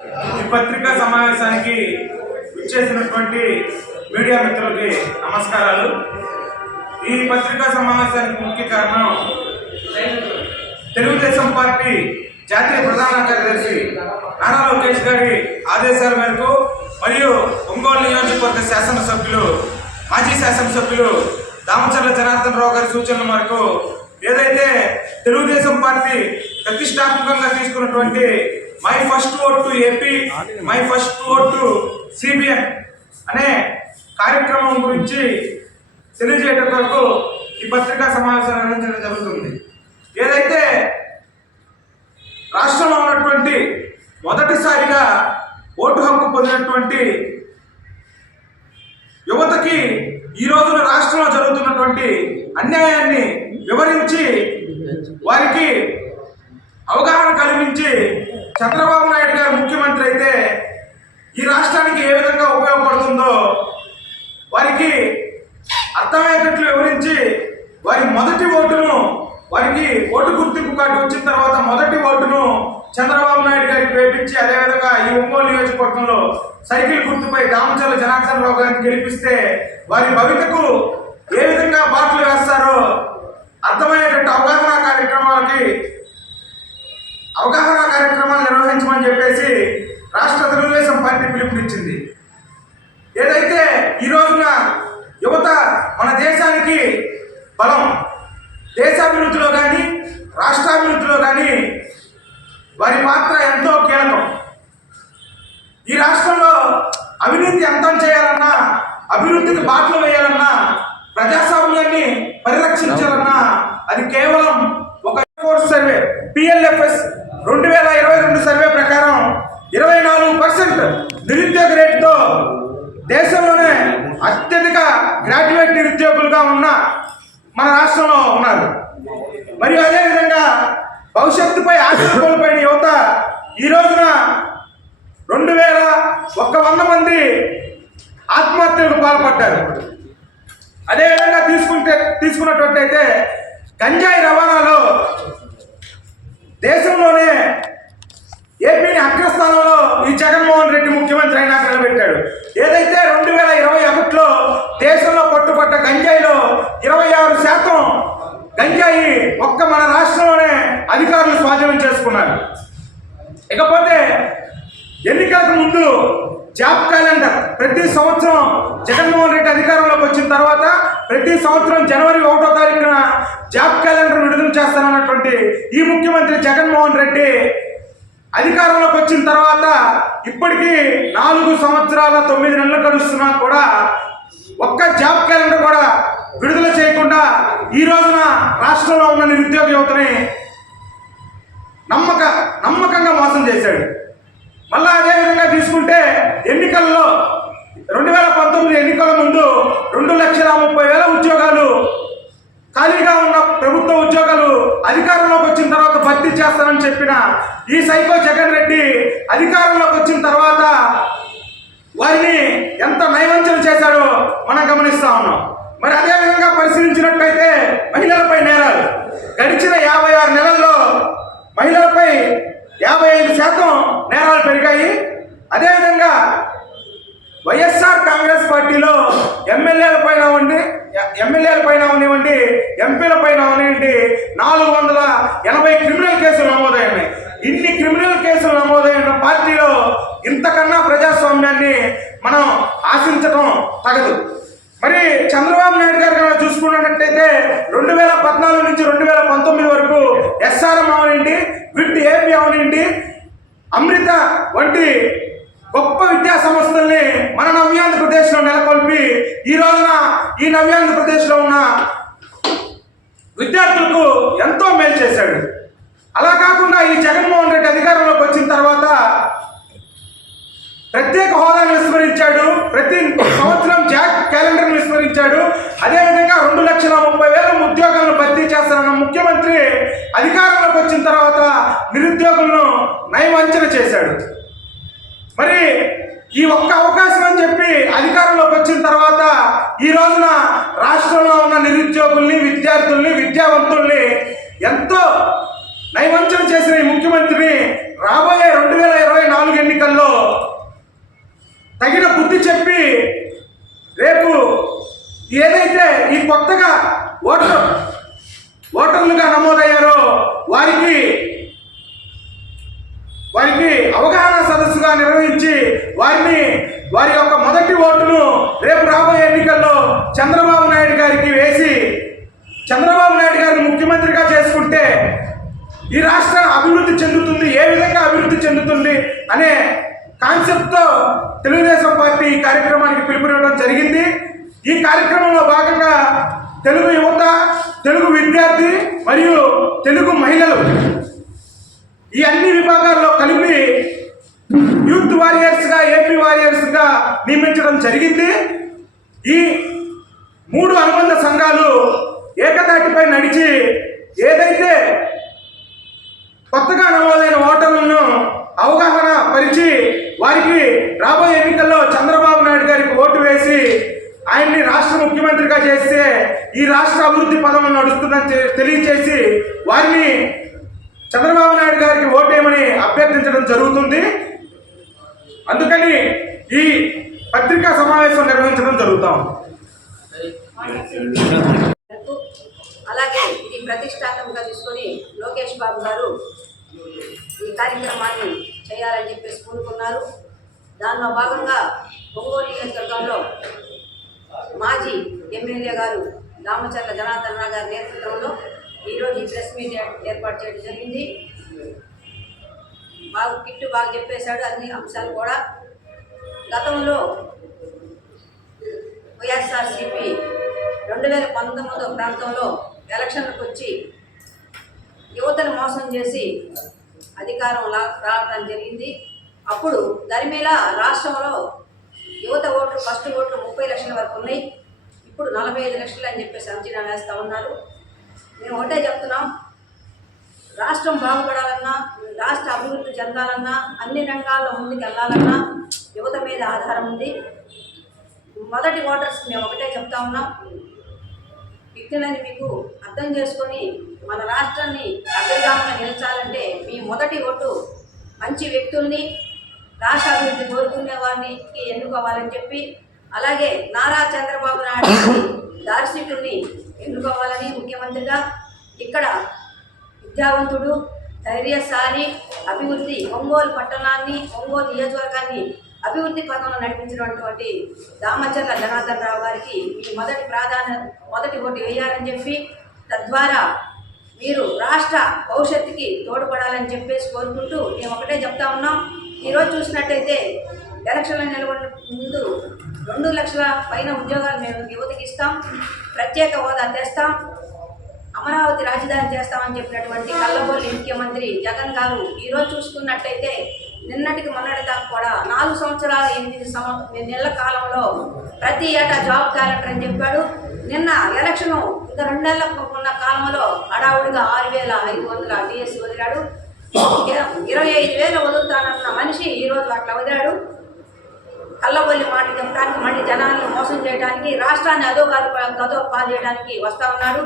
ఈ పత్రికా సమావేశానికి విచ్చేసినటువంటి మీడియా మిత్రులకి నమస్కారాలు. ఈ పత్రికా సమావేశానికి ముఖ్య కారణం తెలుగుదేశం పార్టీ జాతీయ ప్రధాన కార్యదర్శి నారా లోకేష్ గారి ఆదేశాల మేరకు మరియు ఒంగోలు నియోజకవర్గ శాసనసభ్యులు మాజీ శాసనసభ్యులు దామచర్ల జనార్దన్ రావు గారి సూచనల మేరకు ఏదైతే తెలుగుదేశం పార్టీ ప్రతిష్టాత్మకంగా తీసుకున్నటువంటి my first vote to AP, my first vote to CBN అనే కార్యక్రమం గురించి తెలియజేయడం కొరకు ఈ పత్రికా సమావేశం నిర్వహించడం జరుగుతుంది. ఏదైతే రాష్ట్రంలో ఉన్నటువంటి మొదటిసారిగా ఓటు హక్కు పొందినటువంటి యువతకి ఈ రోజున రాష్ట్రంలో జరుగుతున్నటువంటి అన్యాయాన్ని వివరించి వారికి అవగాహన కలిగించి చంద్రబాబు నాయుడు గారు ముఖ్యమంత్రి అయితే ఈ రాష్ట్రానికి ఏ విధంగా ఉపయోగపడుతుందో వారికి అర్థమయ్యేటట్లు వివరించి వారి మొదటి ఓటును, వారికి ఓటు గుర్తింపు కార్డు వచ్చిన తర్వాత మొదటి ఓటును చంద్రబాబు నాయుడు గారికి వేపించి అదేవిధంగా ఈ ఒంగోలు నియోజకవర్గంలో సైకిల్ గుర్తుపై దామచర్ల జనార్దన్ రావు గారిని గెలిపిస్తే వారి భవితకు ఏ విధంగా బాటలు వేస్తారో అర్థమయ్యేటట్టు అవగాహన కార్యక్రమాలు నిర్వహించమని చెప్పేసి రాష్ట్ర తెలుగుదేశం పార్టీ పిలుపునిచ్చింది. ఏదైతే ఈ రోజున యువత మన దేశానికి బలం, దేశాభివృద్ధిలో కానీ రాష్ట్రాభివృద్ధిలో కానీ వారి పాత్ర ఎంతో కీలకం. ఈ రాష్ట్రంలో అవినీతి అంతం చేయాలన్నా, అభివృద్ధికి బాటలు వేయాలన్నా, ప్రజాస్వామ్యాన్ని పరిరక్షించాలన్నా అది కేవలం ఒక సర్వే PLFS 2022 సర్వే ప్రకారం 24% నిరుద్యోగ రేటుతో దేశంలోనే అత్యధిక గ్రాడ్యుయేట్ నిరుద్యోగులుగా ఉన్న మన రాష్ట్రంలో ఉన్నారు. మరియు అదేవిధంగా భవిష్యత్తుపై ఆశ కోల్పోయిన యువత ఈ రోజున 2100 మంది ఆత్మహత్యలకు పాల్పడ్డారు. అదేవిధంగా తీసుకున్నట్టయితే గంజాయి రవాణాలో దేశంలోనే ఏపీని అగ్రస్థానంలో ఈ జగన్మోహన్ రెడ్డి ముఖ్యమంత్రి అయినాక నిలబెట్టాడు. ఏదైతే 2021లో దేశంలో పట్టుబడ్డ గంజాయిలో 26% గంజాయి ఒక్క మన రాష్ట్రంలోనే అధికారులు స్వాధీనం చేసుకున్నారు. ఇకపోతే ఎన్నికలకు ముందు జాబ్ క్యాలెండర్ ప్రతి సంవత్సరం జగన్మోహన్ రెడ్డి అధికారంలోకి వచ్చిన తర్వాత ప్రతి సంవత్సరం జనవరి 1వ తారీఖున జాబ్ క్యాలెండర్ విడుదల చేస్తానన్నటువంటి ఈ ముఖ్యమంత్రి జగన్మోహన్ రెడ్డి అధికారంలోకి వచ్చిన తర్వాత ఇప్పటికీ 4 సంవత్సరాల 9 నెలలు గడుస్తున్నా కూడా ఒక్క జాబ్ క్యాలెండర్ కూడా విడుదల చేయకుండా ఈ రోజున రాష్ట్రంలో ఉన్న నిరుద్యోగ యువతని నమ్మకంగా మోసం చేశాడు. మళ్ళా అదేవిధంగా తీసుకుంటే ఎన్నికల్లో 2019 ఎన్నికల ముందు 2,30,000 ఉద్యోగాలు ఖాళీగా ఉన్న ప్రభుత్వ ఉద్యోగాలు అధికారంలోకి వచ్చిన తర్వాత భర్తీ చేస్తానని చెప్పిన ఈ సైకో జగన్ రెడ్డి అధికారంలోకి వచ్చిన తర్వాత వారిని ఎంత నయవంచన చేశాడో మనం గమనిస్తా ఉన్నాం. మరి అదేవిధంగా పరిశీలించినట్లయితే మహిళలపై నేరాలు గడిచిన 56 నెలల్లో మహిళలపై 55% నేరాలు పెరిగాయి. అదేవిధంగా వైఎస్ఆర్ కాంగ్రెస్ పార్టీలో ఎమ్మెల్యేల పైన అవనివ్వండి, ఎంపీల పైన అవనివ్వండి 480 క్రిమినల్ కేసులు నమోదయ్యాయి. ఇన్ని క్రిమినల్ కేసులు నమోదైన పార్టీలో ఇంతకన్నా ప్రజాస్వామ్యాన్ని మనం ఆశించడం తగదు. మరి చంద్రబాబు నాయుడు గారు చూసుకున్నట్టయితే 2014 నుంచి 2019 వరకు SRM అవనండి, విట్ ఏపీ అవనండి, అమృత వంటి గొప్ప విద్యా సంస్థల్ని మన నవ్యాంధ్రప్రదేశ్లో నెలకొల్పి ఈ రోజున ఈ నవ్యాంధ్రప్రదేశ్లో ఉన్న విద్యార్థులకు ఎంతో మేలు చేశాడు. అలా కాకుండా ఈ జగన్మోహన్ రెడ్డి అధికారంలోకి వచ్చిన తర్వాత ప్రత్యేక హోదాను విస్మరించాడు, ప్రతి సంవత్సరం జాబ్ క్యాలెండర్ను విస్మరించాడు. అదేవిధంగా 2,30,000 ఉద్యోగాలను భర్తీ చేస్తానన్న ముఖ్యమంత్రి అధికారంలోకి వచ్చిన తర్వాత నిరుద్యోగులను నయవంచన చేశాడు. మరి ఈ ఒక్క అవకాశం అని చెప్పి అధికారంలోకి వచ్చిన తర్వాత ఈ రోజున రాష్ట్రంలో ఉన్న నిరుద్యోగుల్ని, విద్యార్థుల్ని, విద్యావంతుల్ని ఎంతో నయవంచన చేసిన ఈ ముఖ్యమంత్రిని రాబోయే 2024 ఎన్నికల్లో కొత్తగా ఓటర్లుగా నమోదయ్యారో వారికి అవగాహన సదస్సుగా నిర్వహించి వారి యొక్క మొదటి ఓటును రేపు రాబోయే ఎన్నికల్లో చంద్రబాబు నాయుడు గారికి వేసి చంద్రబాబు నాయుడు గారిని ముఖ్యమంత్రిగా చేసుకుంటే ఈ రాష్ట్రం అభివృద్ధి చెందుతుంది, ఏ విధంగా అభివృద్ధి చెందుతుంది అనే కాన్సెప్ట్తో తెలుగుదేశం పార్టీ ఈ కార్యక్రమానికి పిలుపునివ్వడం జరిగింది. ఈ కార్యక్రమంలో భాగంగా తెలుగు యువత, తెలుగు విద్యార్థి మరియు తెలుగు మహిళలు ఈ అన్ని విభాగాల్లో కలిపి యూత్ వారియర్స్గా, ఏపీ వారియర్స్గా నియమించడం జరిగింది. ఈ 3 అనుబంధ సంఘాలు ఏకతాటిపై నడిచి ఏదైతే కొత్తగా నమోదైన ఓటర్లను అవగాహన పరిచి వారికి రాబోయే ఎన్నికల్లో చంద్రబాబు నాయుడు గారికి ఓటు వేసి ఆయన్ని రాష్ట్ర ముఖ్యమంత్రిగా చేస్తే ఈ రాష్ట్ర అభివృద్ధి పదం నడుస్తుందని తెలియచేసి వారిని చంద్రబాబు నాయుడు గారికి ఓటేయమని అభ్యర్థించడం జరుగుతుంది. అందుకని ఈ పత్రికా సమావేశం నిర్వహించడం జరుగుతాం. అలాగే ఇది ప్రతిష్టాత్మకంగా తీసుకొని లోకేష్ బాబు గారు ఈ కార్యక్రమాన్ని చేయాలని చెప్పేసి కోరుకున్నారు. దానిలో భాగంగా ఒంగోలు నియోజకవర్గంలో మాజీ ఎమ్మెల్యే గారు దామచర్ల జనార్దన్ రావు గారి నేతృత్వంలో ఈరోజు ఈ ప్రెస్ మీట్ ఏర్పాటు చేయడం జరిగింది. బాగా చెప్పేశాడు అన్ని అంశాలు కూడా. గతంలో వైఎస్ఆర్సీపీ 2019 ప్రాంతంలో ఎలక్షన్లకు వచ్చి యువతను మోసం చేసి అధికారం రావడం జరిగింది. అప్పుడు దరిమీద రాష్ట్రంలో యువత ఓట్లు ఫస్ట్ ఓట్లు 30 లక్షల వరకు ఉన్నాయి. ఇప్పుడు 45 లక్షలు అని చెప్పేసి అంచనా వేస్తూ ఉన్నారు. మేము ఒకటే చెప్తున్నాం, రాష్ట్రం బాగుపడాలన్నా, రాష్ట్ర అభివృద్ధి చెందాలన్నా, అన్ని రంగాల్లో ముందుకు వెళ్ళాలన్నా యువత మీద ఆధారం ఉంది. మొదటి ఓటర్స్ మేము ఒకటే చెప్తా ఉన్నాం, వ్యక్తులని మీకు అర్థం చేసుకొని మన రాష్ట్రాన్ని అగ్రగామంగా నిలిచాలంటే మీ మొదటి ఓటు మంచి వ్యక్తుల్ని, రాష్ట్ర అభివృద్ధి కోరుకునే వారిని ఎన్నుకోవాలని చెప్పి, అలాగే నారా చంద్రబాబు నాయుడు దార్శనికుల్ని ఎన్నుకోవాలని ముఖ్యమంత్రిగా, ఇక్కడ విద్యావంతుడు, ధైర్యశాలి, అభివృద్ధి ఒంగోలు పట్టణాన్ని, ఒంగోలు నియోజకవర్గాన్ని అభివృద్ధి పథంలో నడిపించినటువంటి దామచర్ల జనార్దన్ రావు గారికి మీ మొదటి ఓటు వేయాలని చెప్పి, తద్వారా మీరు రాష్ట్ర భవిష్యత్తుకి తోడ్పడాలని చెప్పేసి కోరుకుంటూ మేము ఒకటే చెప్తా ఉన్నాం. ఈరోజు చూసినట్టయితే ఎలక్షన్లు నిలబడిన ముందు 2 లక్షల పైన ఉద్యోగాలు మేము యువతకి ఇస్తాం, ప్రత్యేక హోదా తెస్తాం, అమరావతి రాజధాని చేస్తామని చెప్పినటువంటి కల్లబొల్లి ముఖ్యమంత్రి జగన్ గారు ఈరోజు చూసుకున్నట్టయితే నిన్నటికి మొన్నటి దాకా కూడా 4 సంవత్సరాల 8 నెలల కాలంలో ప్రతి ఏటా జాబ్ క్యాలెండర్ అని చెప్పాడు. నిన్న ఎలక్షను ఇంకా 2 నెలలకు ఉన్న కాలంలో హడావుడిగా 6,500 డిఎస్సి వదిలాడు. 25,000 వదులుతానన్న మనిషి ఈరోజు అట్లా వదిలాడు. కల్లబొల్లి మాట చెప్పడానికి, మళ్ళీ జనాలను మోసం చేయడానికి, రాష్ట్రాన్ని గదో పాలు చేయడానికి వస్తూ ఉన్నాడు.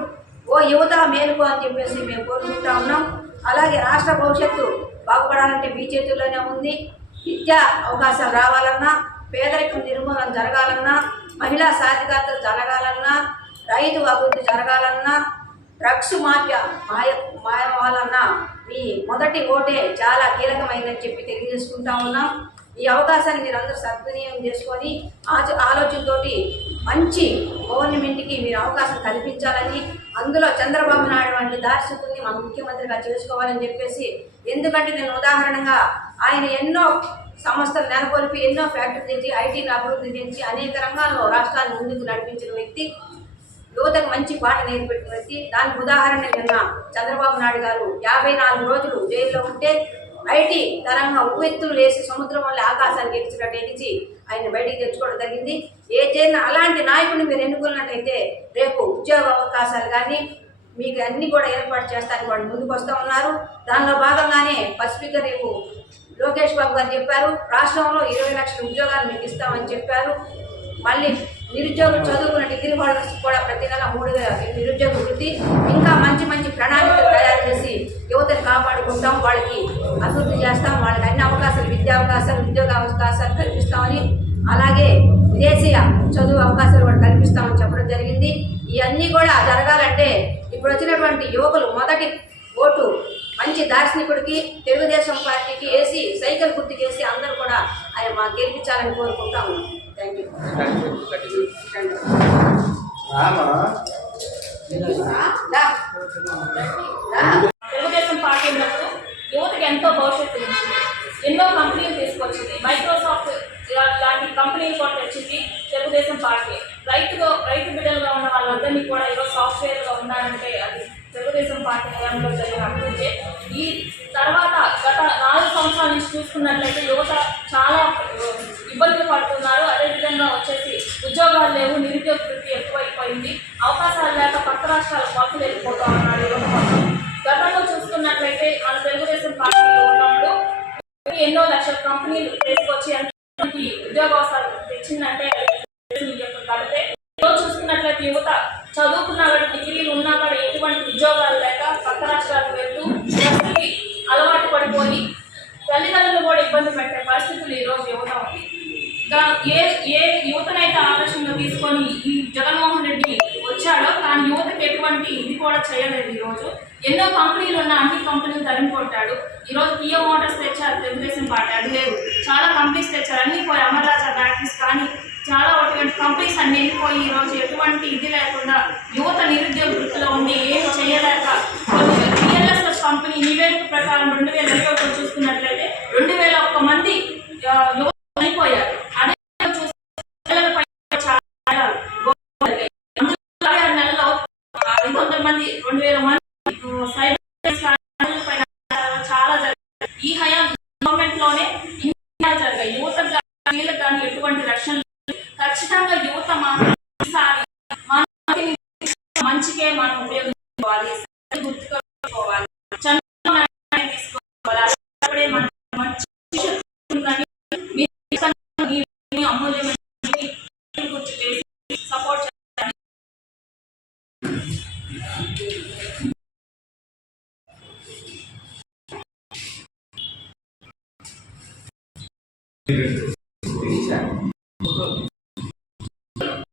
ఓ యువత మేలుకో అని చెప్పేసి మేము కోరుకుంటా ఉన్నాం. అలాగే రాష్ట్ర భవిష్యత్తు బాగుపడాలంటే మీ చేతుల్లోనే ఉంది. విద్యా అవకాశాలు రావాలన్నా, పేదరికం నిర్మూలన జరగాలన్నా, మహిళా సాధికారత జరగాలన్నా, రైతు అభివృద్ధి జరగాలన్నా, డ్రగ్స్ మాయవాలన్నా మీ మొదటి ఓటే చాలా కీలకమైందని చెప్పి తెలియజేసుకుంటా ఉన్నాం. ఈ అవకాశాన్ని మీరు అందరూ సద్వినియోగం చేసుకొని ఆలోచనతోటి మంచి గవర్నమెంట్కి మీరు అవకాశం కల్పించాలని, అందులో చంద్రబాబు నాయుడు వంటి దార్శకుల్ని మన ముఖ్యమంత్రిగా చేసుకోవాలని చెప్పేసి, ఎందుకంటే నేను ఉదాహరణగా ఆయన ఎన్నో సంస్థలు నెలకొల్పి, ఎన్నో ఫ్యాక్టరీ తెచ్చి, ఐటీని అభివృద్ధి చేసి అనేక రంగాల్లో రాష్ట్రాన్ని ముందుకు నడిపించిన వ్యక్తి, యువతకు మంచి పాట నేర్పెట్టిన వ్యక్తి. దానికి ఉదాహరణ నిన్న చంద్రబాబు నాయుడు గారు 54 రోజులు జైల్లో ఉంటే ఐటీ తరంగా ఉవ్వెత్తులు వేసి సముద్రం వల్ల ఆకాశానికి ఎగిచి ఆయన బయటికి తెచ్చుకోవడం జరిగింది. అలాంటి నాయకుడిని మీరు ఎన్నుకున్నట్టయితే రేపు ఉద్యోగ అవకాశాలు కానీ మీకు అన్నీ కూడా ఏర్పాటు చేస్తానికి వాళ్ళు ముందుకు వస్తూ ఉన్నారు. దానిలో భాగంగానే పసిఫిక్ రేపు లోకేష్ బాబు గారు చెప్పారు, రాష్ట్రంలో 20 లక్షల ఉద్యోగాలు మీకు ఇస్తామని చెప్పారు. మళ్ళీ నిరుద్యోగులు చదువుకున్న డిగ్రీ హోల్డర్స్ కూడా ప్రతి నెల 3,000 నిరుద్యోగ వృత్తి, ఇంకా మంచి మంచి ప్రణాళికలు తయారు చేసి యువతను కాపాడుకుంటాం, వాళ్ళకి అభివృద్ధి చేస్తాం, వాళ్ళకి అన్ని అవకాశాలు, విద్యా అవకాశాలు, ఉద్యోగ అవకాశాలు కల్పిస్తామని అలాగే విదేశీయ చదువు అవకాశాలు కూడా కల్పిస్తామని చెప్పడం జరిగింది. ఇవన్నీ కూడా జరగాలంటే ఇప్పుడు వచ్చినటువంటి యువకులు మొదటి ఓటు మంచి దార్శనికుడికి తెలుగుదేశం పార్టీకి వేసి సైకిల్ గుర్తుకేసి అందరూ కూడా ఆయన మాకు గెలిపించాలని కోరుకుంటా ఉన్నాం. Thank you. తెలుగుదేశం పార్టీ ఉన్నప్పుడు యువతకి ఎంతో భవిష్యత్తు ఇచ్చింది. ఎన్నో కంపెనీలు తీసుకొచ్చింది. మైక్రోసాఫ్ట్ లాంటి కంపెనీలు కూడా తెచ్చింది తెలుగుదేశం పార్టీ. రైతు బిడ్డలుగా ఉన్న వాళ్ళందరినీ కూడా ఈరోజు సాఫ్ట్వేర్గా ఉన్నారంటే అది తెలుగుదేశం పార్టీ హయాంలో జరిగిన అభివృద్ధి. ఈ తర్వాత గత 4 సంవత్సరాల నుంచి చూసుకున్నట్లయితే యువత చాలా ఇబ్బందులు పడుతున్నారు. అదేవిధంగా వచ్చేసి ఉద్యోగాలు లేవు, నిరుద్యోగ వృత్తి ఎక్కువైపోయింది, అవకాశాలు లేక పక్క రాష్ట్రాల వలసలు వెళ్ళిపోతూ ఉన్నారు యువత కోసం. గతంలో చూసుకున్నట్లయితే మన తెలుగుదేశం పార్టీ ఉన్నప్పుడు ఎన్నో లక్షల కంపెనీలు తీసుకొచ్చి ఎంతమంది ఉద్యోగావకాశాలు తెచ్చిందంటే కడితే ఈరోజు చూసుకున్నట్లయితే యువత చదువుకున్నా కూడా డిగ్రీలు ఉన్నా కూడా ఎటువంటి ఉద్యోగాలు లేక పక్క రాష్ట్రాలకు వెళ్తూ వృత్తికి అలవాటు పడిపోయి తల్లిదండ్రులు కూడా ఇబ్బంది పెట్టే పరిస్థితులు ఈరోజు యువత ఉంది. ఏ యువతనైతే ఆదర్శంగా తీసుకొని ఈ జగన్మోహన్ రెడ్డి వచ్చాడో కానీ యువతకి ఎటువంటి ఇది కూడా చేయలేదు. ఈరోజు ఎన్నో కంపెనీలు ఉన్న అన్ని కంపెనీలు తరిమి కొట్టాడు. ఈరోజు కియా మోటార్స్ తెచ్చారు తెలుగుదేశం పార్టీ, అది లేదు. చాలా కంపెనీస్ తెచ్చారు, అన్నీ పోయి అమర్ రాజా బ్యాటరీస్ కానీ చాలా ఒకటి కంపెనీస్ అన్ని వెళ్ళిపోయి ఈరోజు ఎటువంటి ఇది లేకుండా యువత నిరుద్యోగ వృత్తిలో ఉండి ఏమి చేయలేక కొన్ని రియల్ఎస్ఎస్ కంపెనీ నివేదిక ప్రకారం 2021 చూసుకున్నట్లయితే 2001 మంది యువత చనిపోయారు. అదే నెలలో 500 మంది 2000 మంది సైబర్ చాలా జరిగాయి. ఈ హయాం గవర్నమెంట్ లోనే జరిగాయి. యువత వీళ్ళకి కానీ ఎటువంటి రక్షణ ఖచ్చితంగా యువత మాత్రం ఈసారి మంచికే మనం ఉపయోగించుకోవాలి, గుర్తుకోవాలి, తీసుకోవాలి. అప్పుడే మనం మంచి అమూల్యమైన గుర్తు చేసి సపోర్ట్ చేయాలి.